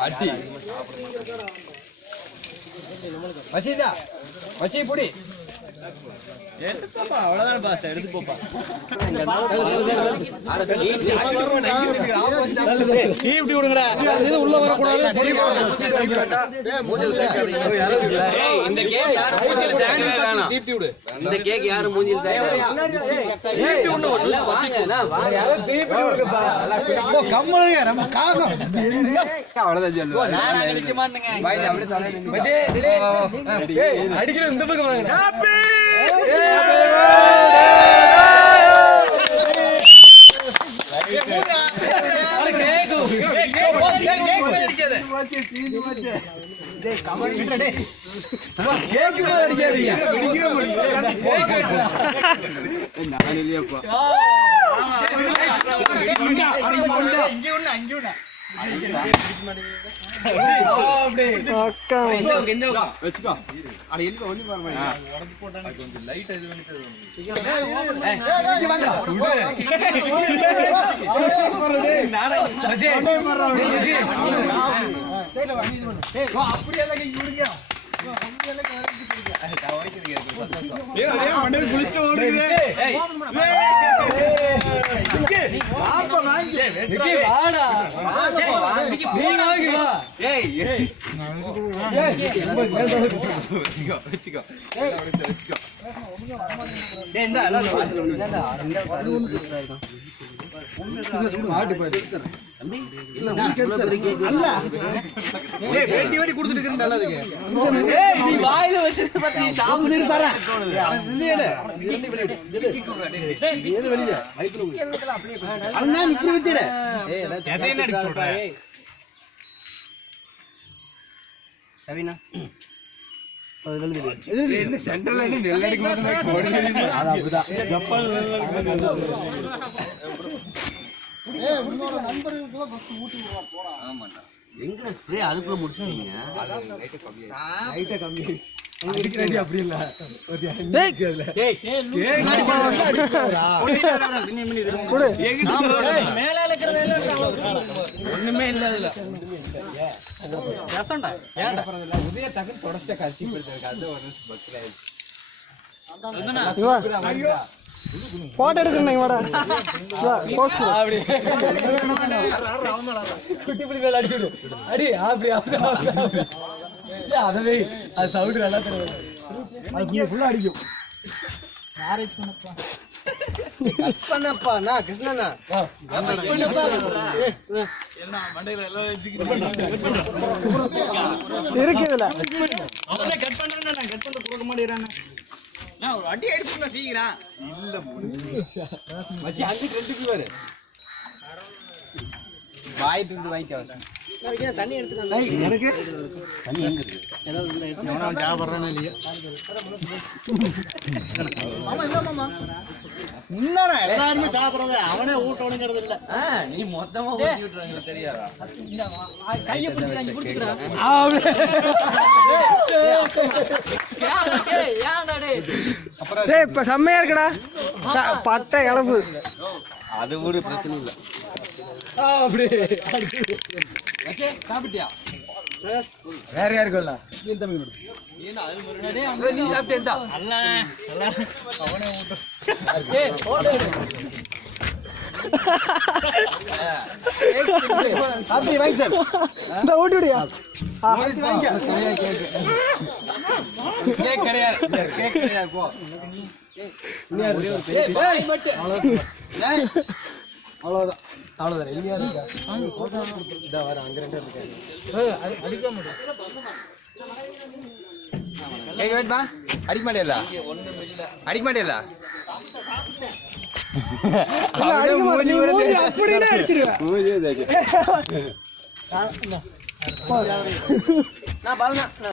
அடி வச்சிடா வச்சி புடி எடுத்துப்பா அவ்வளவுதான் பாஸ் எடுத்து போப்பா நீ இப்படி விடுங்கடா இது உள்ள வர கூடாது இந்த கேக் யாரு மூஞ்சில தேங்கவே வேணாம் தீப்தி விடு இந்த கேக் யாரு மூஞ்சில தேங்கவே தீப்தி விடு இல்ல வாங்க நான் வாங்க யாரோ தீப்தி விடுங்கப்பா ஓ கம்மலுங்க நம்ம காகம் அவ்வளவுதான் சொல்லு நான் அடிக்க மாட்டேங்க பாய் அப்படியே தலை மஜே டேய் அடிக்கிற இந்த பக்கம் வாங்க ஹாப்பி எங்க ஸ்ப்ரே அதுக்குள்ள முடிச்சிட்டீங்க லைட்டா கம்மி அடிக்கடி அப்படி இல்ல டேய் டேய் மேல இருக்குறதே ஒண்ணுமே இல்ல அதுல ரசம்டா ஏன்டா உதய டக்கு தொடச்ச கட்சி போயிருக்கு அது ஒரு பக்கல ஆயிடுச்சு ஐயோ போட்டோ எடுக்கறேன் வாடா போஸ்ட் அப்படி குட்டி புடி மேல அடிச்சு விடு அடி அப்படி அப்படி இல்ல அதவே அது சவுண்ட் நல்லா தெரியும் அது ஃபுல்லா அடிக்கும் மேரேஜ் பண்ணப்பா கட் பண்ணப்பா நான் கிருஷ்ணனா கட் பண்ணப்பா என்ன மண்டையில எல்லாம் இருக்குதுல அவனே கட் பண்றேன்னா நான் கட் பண்ண போக மாட்டேறானே நான் ஒரு அடி அடிச்சுனா சீக்கிரம் இல்ல மச்சி அங்க ரெண்டுக்கு வர வாயிட்டு இருந்து வாங்கிட்டா நான் இங்க தண்ணி எடுத்துறேன் எனக்கு தண்ணி எங்க இருக்கு ஏதாவது உள்ள எடுத்து நான் ஜாபறறேனே இல்லையா மாமா இல்ல மாமா என்னடா எல்லாரும் சாப்பிடுறது அவனே ஊட்டணும்ங்கிறது இல்ல நீ மொத்தமா ஊட்டி விட்டுறீங்க தெரியாதா இந்த கைய பிடிச்சு அங்க புடிச்சுடா டேய் இப்ப செம்மையா இருக்குடா பட்டை இளவு அது ஒரு பிரச்சனை இல்ல அப்படி ஓகே சாப்பிட்டியா வேற யாருக்குல்ல நீ தம்பி விடு நீ சாப்பிட்டேன்டா அல்ல அவனே ஊட்டு ஏய் போடு அப்படி வாங்க சார் இந்த ஊட்டிடியா அப்படி வாங்க கேக் கிடையாது போ நீ ஒரே ஒரு பெரிய மட்டும் அவ்வளவுதான் அவ்வளவுதான் இல்லையா இருக்கா இதா வர அங்க ரெண்டு இருக்காங்க அடிக்க முடியும் ஏய் வெயிட் பா அடிக்க மாட்டேல அடிக்க மாட்டேல அப்படியே அடிச்சிடுவேன் நான் பாருங்க